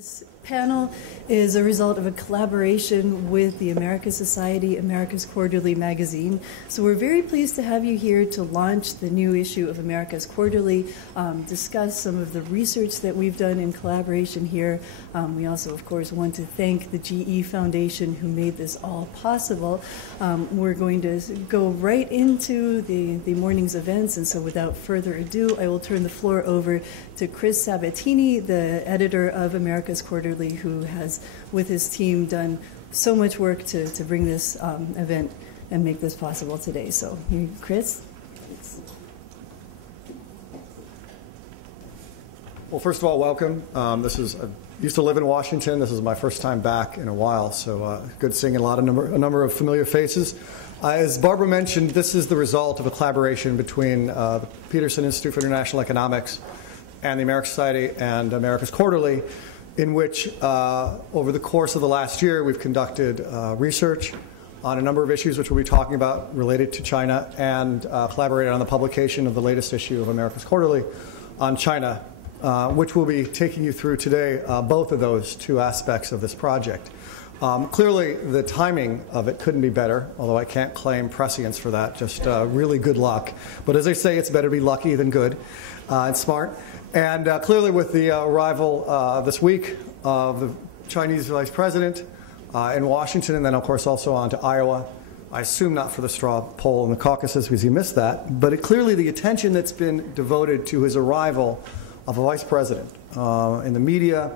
This panel is a result of a collaboration with the Americas Society, Americas Quarterly magazine. So we're very pleased to have you here to launch the new issue of Americas Quarterly, discuss some of the research that we've done in collaboration here. We also, of course, want to thank the GE Foundation who made this all possible. We're going to go right into the morning's events, and so without further ado, I will turn the floor over to Chris Sabatini, the editor of Americas Quarterly, who has, with his team, done so much work to bring this event and make this possible today. So, Chris? Well, first of all, welcome. I used to live in Washington. This is my first time back in a while, so good seeing a number of familiar faces. As Barbara mentioned, this is the result of a collaboration between the Peterson Institute for International Economics and the Americas Society and Americas Quarterly, in which over the course of the last year we've conducted research on a number of issues which we'll be talking about related to China, and collaborated on the publication of the latest issue of Americas Quarterly on China, which we'll be taking you through today, both of those two aspects of this project. Clearly, the timing of it couldn't be better, although I can't claim prescience for that, just really good luck. But as they say, it's better to be lucky than good and smart. And clearly, with the arrival this week of the Chinese vice president in Washington, and then, of course, also on to Iowa, I assume not for the straw poll in the caucuses because he missed that, but clearly the attention that's been devoted to his arrival of a vice president in the media,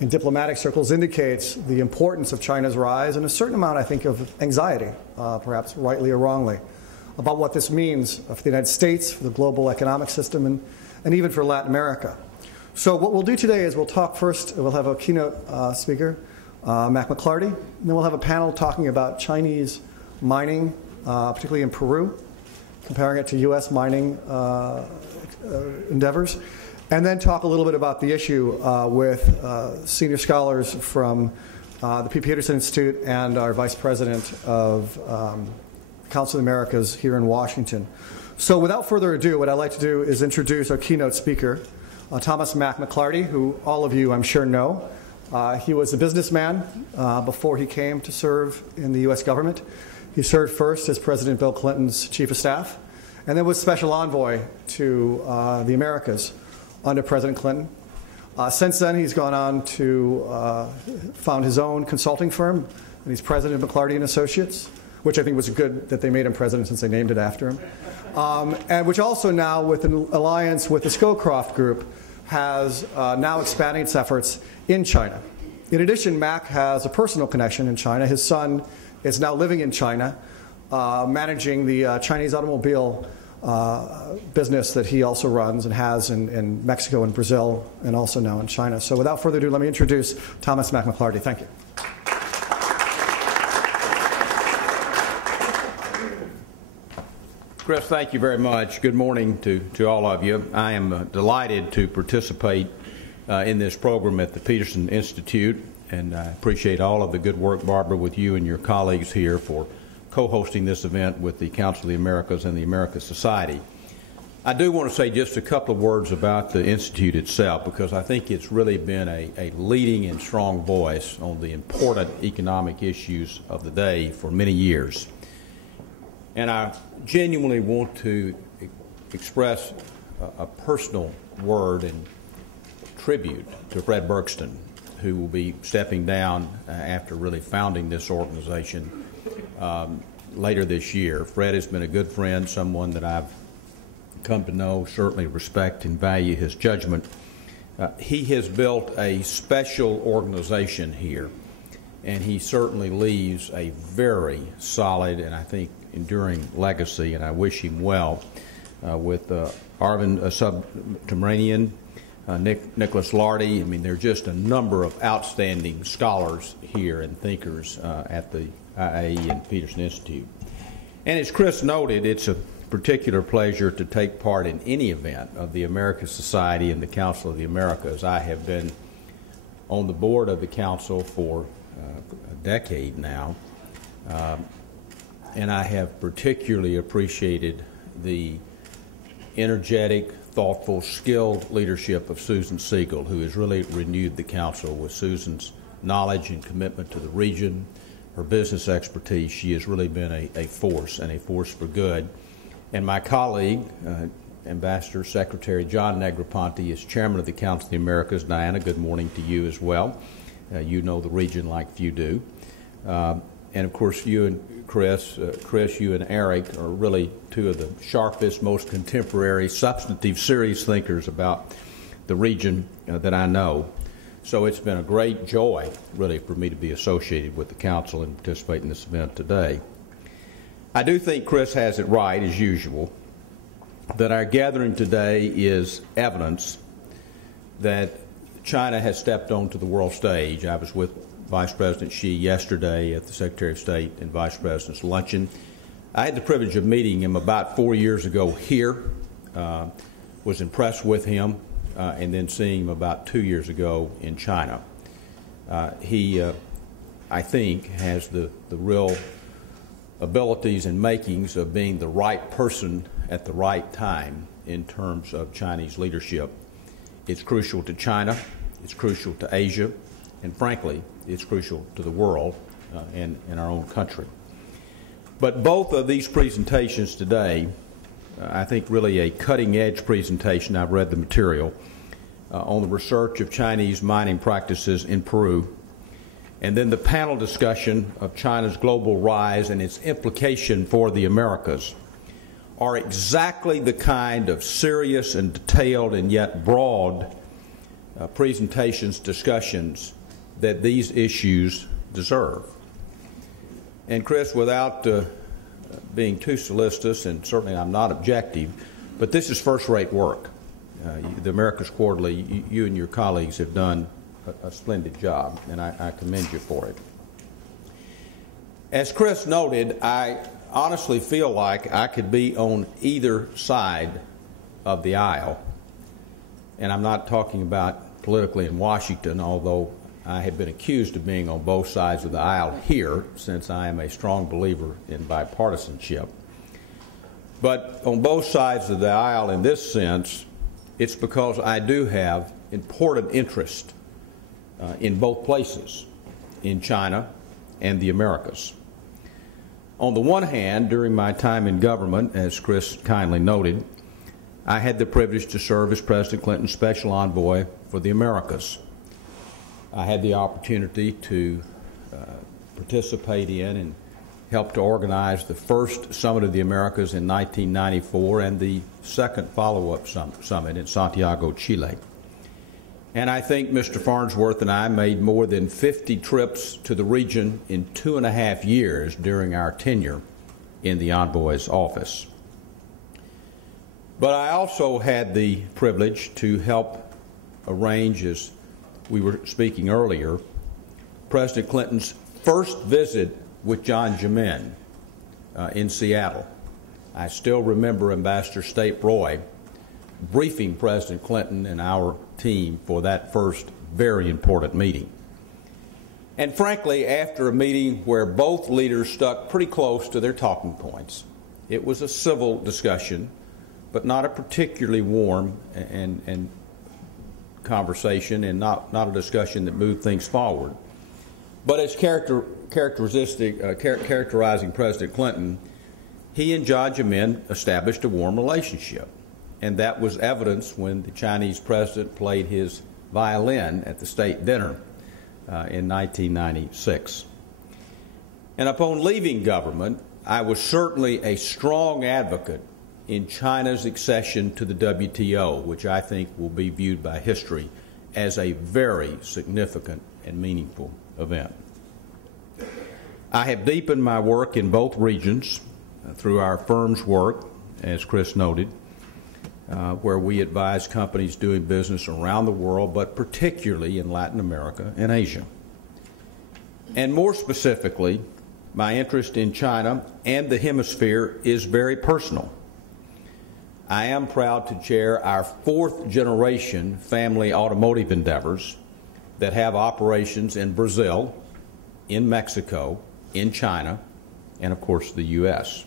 in diplomatic circles, indicates the importance of China's rise and a certain amount, I think, of anxiety, perhaps rightly or wrongly, about what this means for the United States, for the global economic system, and even for Latin America. So what we'll do today is we'll talk first, we'll have a keynote speaker, McLarty, and then we'll have a panel talking about Chinese mining, particularly in Peru, comparing it to U.S. mining endeavors, and then talk a little bit about the issue with senior scholars from the Peterson Institute and our Vice President of Council of the Americas here in Washington. So without further ado, what I'd like to do is introduce our keynote speaker, Thomas McLarty, who all of you I'm sure know. He was a businessman before he came to serve in the U.S. government. He served first as President Bill Clinton's chief of staff, and then was special envoy to the Americas under President Clinton. Since then, he's gone on to found his own consulting firm, and he's president of McLarty Associates, which I think was good that they made him president since they named it after him. And which also now, with an alliance with the Scowcroft Group, has now expanding its efforts in China. In addition, Mac has a personal connection in China. His son is now living in China, managing the Chinese automobile business that he also runs and has in Mexico and Brazil, and also now in China. So without further ado, let me introduce Thomas McLarty. Thank you. Chris, thank you very much. Good morning to all of you. I am delighted to participate in this program at the Peterson Institute, and I appreciate all of the good work, Barbara, with you and your colleagues here for co-hosting this event with the Council of the Americas and the Americas Society. I do want to say just a couple of words about the Institute itself, because I think it's really been a leading and strong voice on the important economic issues of the day for many years. And I genuinely want to express a personal word and tribute to Fred Bergston, who will be stepping down after really founding this organization later this year. Fred has been a good friend, someone that I've come to know, certainly respect and value his judgment. He has built a special organization here, and he certainly leaves a very solid and I think enduring legacy, and I wish him well with Arvind Subramanian, Nicholas Lardy. I mean, there are just a number of outstanding scholars here and thinkers at the IAE and Peterson Institute. And as Chris noted, it's a particular pleasure to take part in any event of the Americas Society and the Council of the Americas. I have been on the board of the Council for a decade now, and I have particularly appreciated the energetic, thoughtful, skilled leadership of Susan Siegel, who has really renewed the Council with Susan's knowledge and commitment to the region, her business expertise. She has really been a force, and a force for good. And my colleague, Ambassador Secretary John Negroponte, is Chairman of the Council of the Americas. Diana, good morning to you as well. You know the region like few do. And of course, you and Chris, you and Eric are really two of the sharpest, most contemporary, substantive, serious thinkers about the region that I know. So it's been a great joy, really, for me to be associated with the Council and participate in this event today. I do think Chris has it right, as usual, that our gathering today is evidence that China has stepped onto the world stage. I was with Vice President Xi yesterday at the Secretary of State and Vice President's luncheon. I had the privilege of meeting him about 4 years ago here, was impressed with him, and then seeing him about 2 years ago in China. He, I think, has the real abilities and makings of being the right person at the right time in terms of Chinese leadership. It's crucial to China, it's crucial to Asia, and frankly, it's crucial to the world and our own country. But both of these presentations today, I think really a cutting-edge presentation, I've read the material, on the research of Chinese mining practices in Peru, and then the panel discussion of China's global rise and its implication for the Americas, are exactly the kind of serious and detailed and yet broad presentations, discussions that these issues deserve. And Chris, without being too solicitous, and certainly I'm not objective, but this is first-rate work. The Americas Quarterly, you and your colleagues have done a splendid job, and I commend you for it. As Chris noted, I honestly feel like I could be on either side of the aisle. And I'm not talking about politically in Washington, although I have been accused of being on both sides of the aisle here, since I am a strong believer in bipartisanship. But on both sides of the aisle in this sense, it's because I do have important interest in both places, in China and the Americas. On the one hand, during my time in government, as Chris kindly noted, I had the privilege to serve as President Clinton's Special Envoy for the Americas. I had the opportunity to participate in and help to organize the first Summit of the Americas in 1994 and the second follow-up summit in Santiago, Chile. And I think Mr. Farnsworth and I made more than 50 trips to the region in 2.5 years during our tenure in the Envoy's office. But I also had the privilege to help arrange, as we were speaking earlier, President Clinton's first visit with John Zemin in Seattle. I still remember Ambassador State Roy briefing President Clinton and our team for that first very important meeting. And frankly, after a meeting where both leaders stuck pretty close to their talking points, it was a civil discussion, but not a particularly warm and conversation, and not a discussion that moved things forward. But as characterizing President Clinton, he and Jiang Zemin established a warm relationship. And that was evidenced when the Chinese president played his violin at the state dinner in 1996. And upon leaving government, I was certainly a strong advocate in China's accession to the WTO, which I think will be viewed by history as a very significant and meaningful event. I have deepened my work in both regions through our firm's work, as Chris noted, where we advise companies doing business around the world, but particularly in Latin America and Asia. And more specifically, my interest in China and the hemisphere is very personal. I am proud to chair our 4th generation family automotive endeavors that have operations in Brazil, in Mexico, in China, and of course the U.S.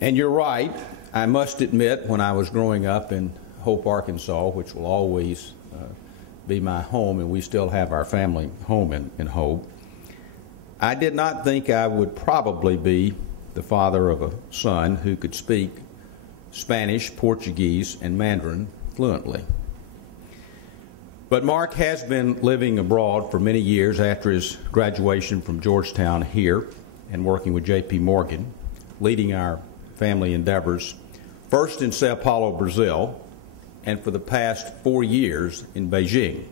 And you're right, I must admit, when I was growing up in Hope, Arkansas, which will always be my home, and we still have our family home in Hope, I did not think I would probably be the father of a son who could speak Spanish, Portuguese, and Mandarin fluently. But Mark has been living abroad for many years after his graduation from Georgetown here and working with J.P. Morgan, leading our family endeavors, first in Sao Paulo, Brazil, and for the past 4 years in Beijing.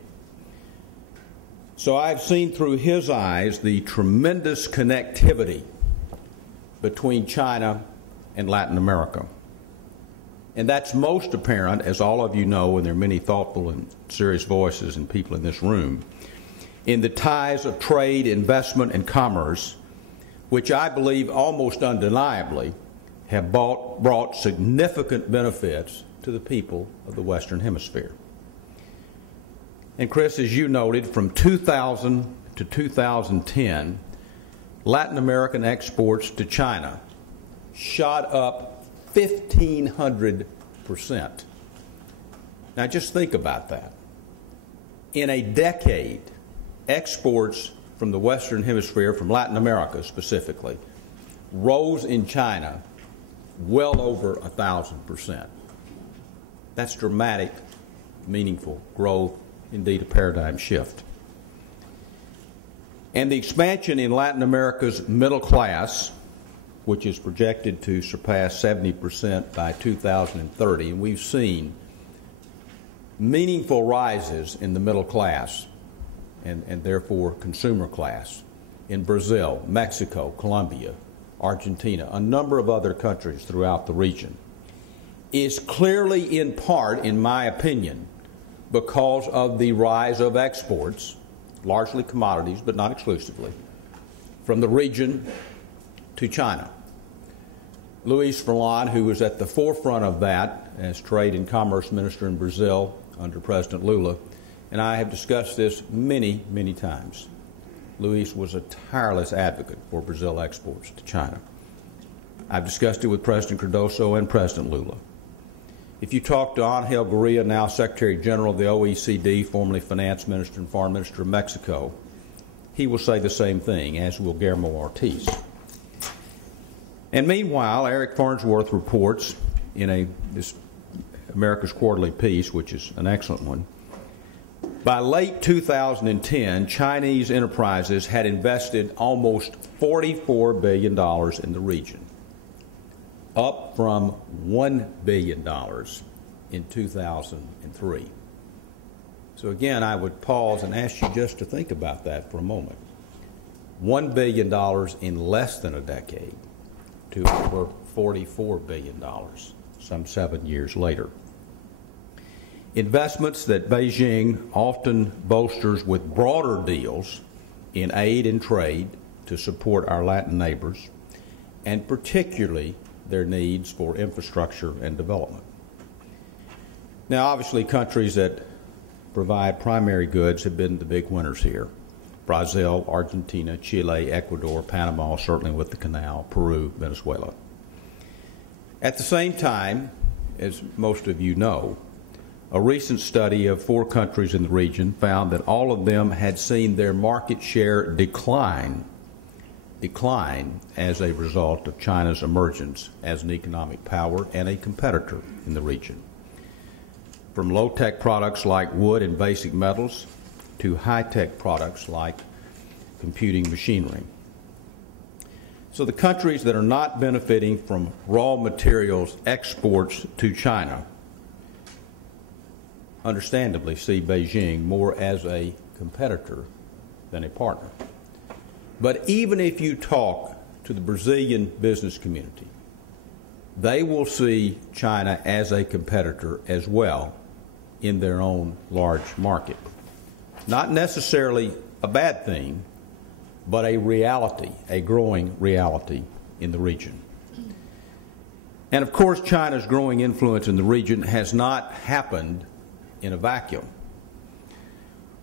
So I've seen through his eyes the tremendous connectivity between China and Latin America. And that's most apparent, as all of you know, and there are many thoughtful and serious voices and people in this room, in the ties of trade, investment, and commerce, which I believe almost undeniably have brought significant benefits to the people of the Western Hemisphere. And Chris, as you noted, from 2000 to 2010, Latin American exports to China shot up 1,500%. Now just think about that. In a decade, exports from the Western Hemisphere, from Latin America specifically, rose in China well over 1,000%. That's dramatic, meaningful growth, indeed a paradigm shift. And the expansion in Latin America's middle class, which is projected to surpass 70% by 2030, and we've seen meaningful rises in the middle class and therefore consumer class in Brazil, Mexico, Colombia, Argentina, a number of other countries throughout the region, is clearly in part, in my opinion, because of the rise of exports, largely commodities, but not exclusively, from the region to China. Luis Ferlan, who was at the forefront of that as Trade and Commerce Minister in Brazil under President Lula, and I have discussed this many, many times. Luis was a tireless advocate for Brazil exports to China. I've discussed it with President Cardoso and President Lula. If you talk to Angel Gurria, now Secretary General of the OECD, formerly Finance Minister and Foreign Minister of Mexico, he will say the same thing, as will Guillermo Ortiz. And meanwhile, Eric Farnsworth reports in this America's Quarterly piece, which is an excellent one, by late 2010, Chinese enterprises had invested almost $44 billion in the region, up from $1 billion in 2003. So again, I would pause and ask you just to think about that for a moment. $1 billion in less than a decade to over $44 billion some 7 years later. Investments that Beijing often bolsters with broader deals in aid and trade to support our Latin neighbors, and particularly their needs for infrastructure and development. Now, obviously, countries that provide primary goods have been the big winners here. Brazil, Argentina, Chile, Ecuador, Panama, certainly with the canal, Peru, Venezuela. At the same time, as most of you know, a recent study of 4 countries in the region found that all of them had seen their market share decline as a result of China's emergence as an economic power and a competitor in the region. From low-tech products like wood and basic metals to high-tech products like computing machinery. So the countries that are not benefiting from raw materials exports to China understandably see Beijing more as a competitor than a partner. But even if you talk to the Brazilian business community, they will see China as a competitor as well in their own large market. Not necessarily a bad thing, but a reality, a growing reality in the region. And of course, China's growing influence in the region has not happened in a vacuum.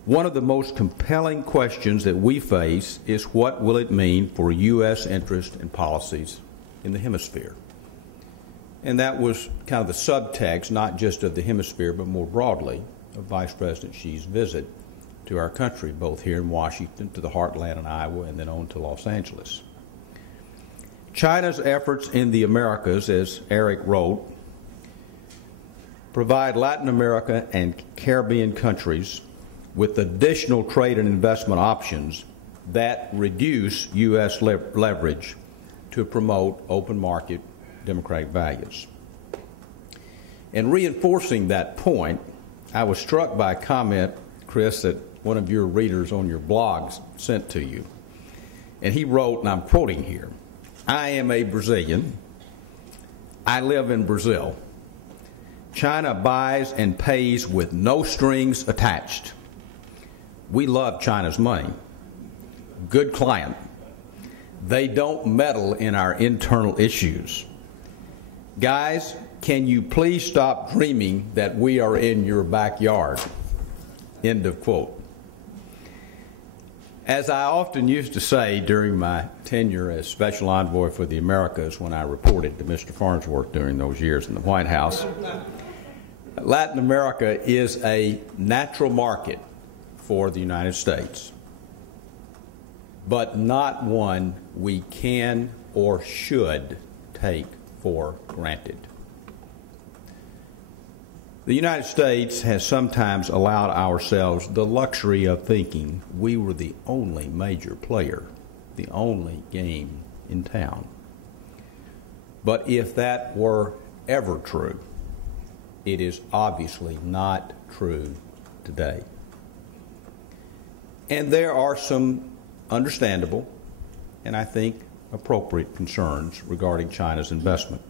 One of the most compelling questions that we face is, what will it mean for U.S. interest and policies in the hemisphere? And that was kind of the subtext, not just of the hemisphere, but more broadly, of Vice President Xi's visit to our country, both here in Washington, to the heartland in Iowa, and then on to Los Angeles. China's efforts in the Americas, as Eric wrote, provide Latin America and Caribbean countries with additional trade and investment options that reduce U.S. leverage to promote open market democratic values. In reinforcing that point, I was struck by a comment, Chris, that one of your readers on your blogs sent to you. And he wrote, and I'm quoting here, "I am a Brazilian. I live in Brazil. China buys and pays with no strings attached. We love China's money. Good client. They don't meddle in our internal issues. Guys, can you please stop dreaming that we are in your backyard?" End of quote. As I often used to say during my tenure as Special Envoy for the Americas when I reported to Mr. Farnsworth during those years in the White House, Latin America is a natural market for the United States, but not one we can or should take for granted. The United States has sometimes allowed ourselves the luxury of thinking we were the only major player, the only game in town. But if that were ever true, it is obviously not true today. And there are some understandable and I think appropriate concerns regarding China's investment.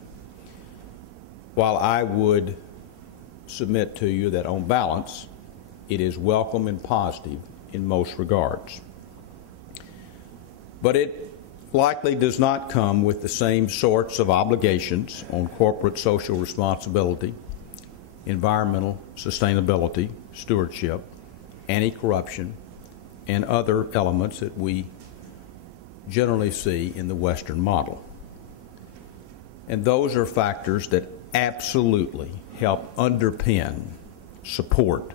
While I would submit to you that on balance, it is welcome and positive in most regards. But it likely does not come with the same sorts of obligations on corporate social responsibility, environmental sustainability, stewardship, anti-corruption, and other elements that we generally see in the Western model. And those are factors that absolutely help underpin, support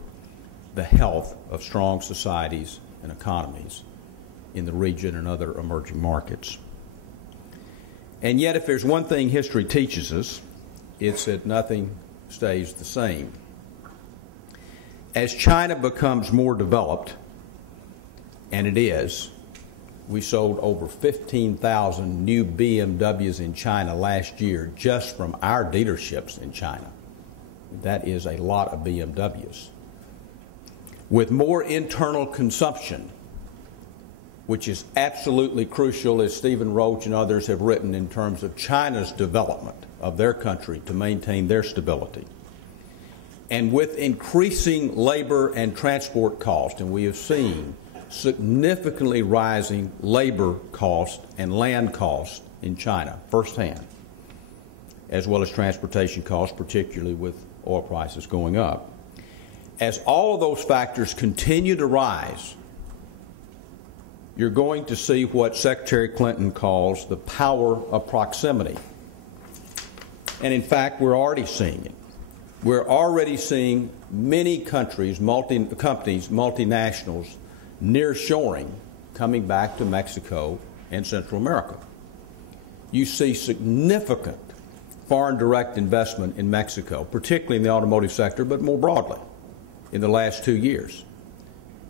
the health of strong societies and economies in the region and other emerging markets. And yet, if there's one thing history teaches us, it's that nothing stays the same. As China becomes more developed, and it is, we sold over 15,000 new BMWs in China last year just from our dealerships in China. That is a lot of BMWs. With more internal consumption, which is absolutely crucial, as Stephen Roach and others have written, in terms of China's development of their country to maintain their stability. And with increasing labor and transport costs, and we have seen significantly rising labor costs and land costs in China firsthand, as well as transportation costs, particularly with oil prices going up. As all of those factors continue to rise, you're going to see what Secretary Clinton calls the power of proximity. And in fact, we're already seeing it. We're already seeing many countries, companies, multinationals, nearshoring coming back to Mexico and Central America. You see significant foreign direct investment in Mexico, particularly in the automotive sector, but more broadly in the last 2 years,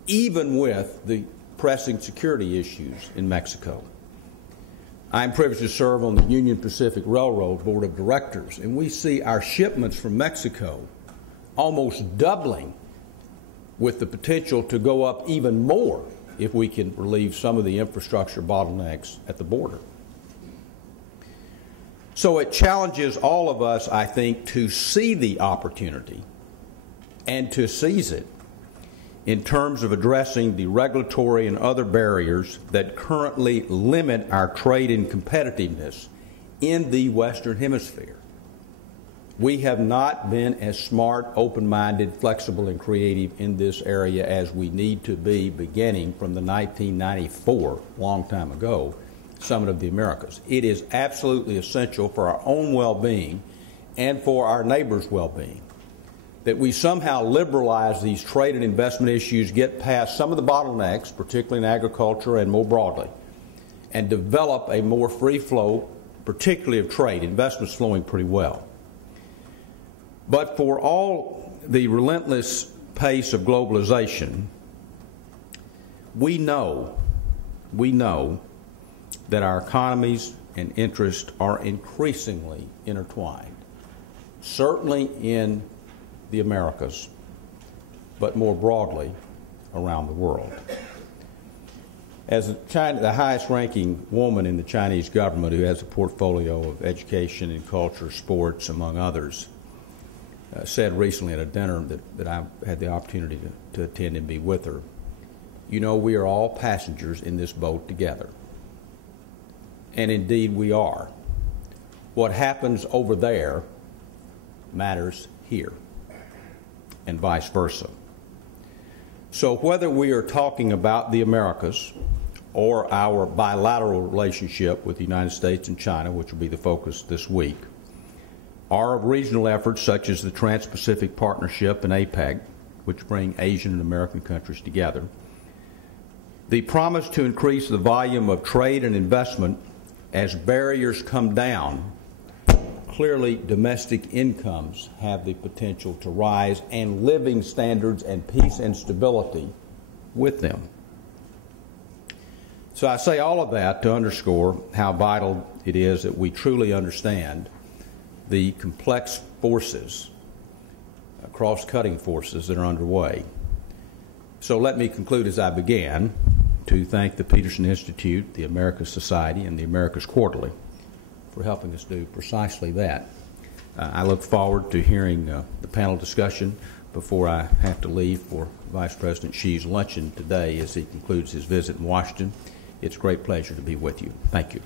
even with the pressing security issues in Mexico. I'm privileged to serve on the Union Pacific Railroad Board of Directors, and we see our shipments from Mexico almost doubling, with the potential to go up even more if we can relieve some of the infrastructure bottlenecks at the border. So it challenges all of us, I think, to see the opportunity and to seize it in terms of addressing the regulatory and other barriers that currently limit our trade and competitiveness in the Western Hemisphere. We have not been as smart, open-minded, flexible, and creative in this area as we need to be beginning from the 1994, long time ago, Summit of the Americas. It is absolutely essential for our own well-being and for our neighbors' well-being, that we somehow liberalize these trade and investment issues, get past some of the bottlenecks, particularly in agriculture and more broadly, and develop a more free flow, particularly of trade. Investment's flowing pretty well. But for all the relentless pace of globalization, we know that our economies and interests are increasingly intertwined, certainly in the Americas, but more broadly around the world. As the highest-ranking woman in the Chinese government, who has a portfolio of education and culture, sports, among others, said recently at a dinner that I had the opportunity to attend and be with her, you know, we are all passengers in this boat together. And indeed we are. What happens over there matters here, and vice versa. So whether we are talking about the Americas or our bilateral relationship with the United States and China, which will be the focus this week, or regional efforts such as the Trans-Pacific Partnership and APEC, which bring Asian and American countries together, the promise to increase the volume of trade and investment as barriers come down, clearly domestic incomes have the potential to rise, and living standards and peace and stability with them. So I say all of that to underscore how vital it is that we truly understand the complex forces, cross-cutting forces that are underway. So let me conclude as I began, to thank the Peterson Institute, the Americas Society, and the Americas Quarterly for helping us do precisely that. I look forward to hearing the panel discussion before I have to leave for Vice President Xi's luncheon today as he concludes his visit in Washington. It's a great pleasure to be with you. Thank you.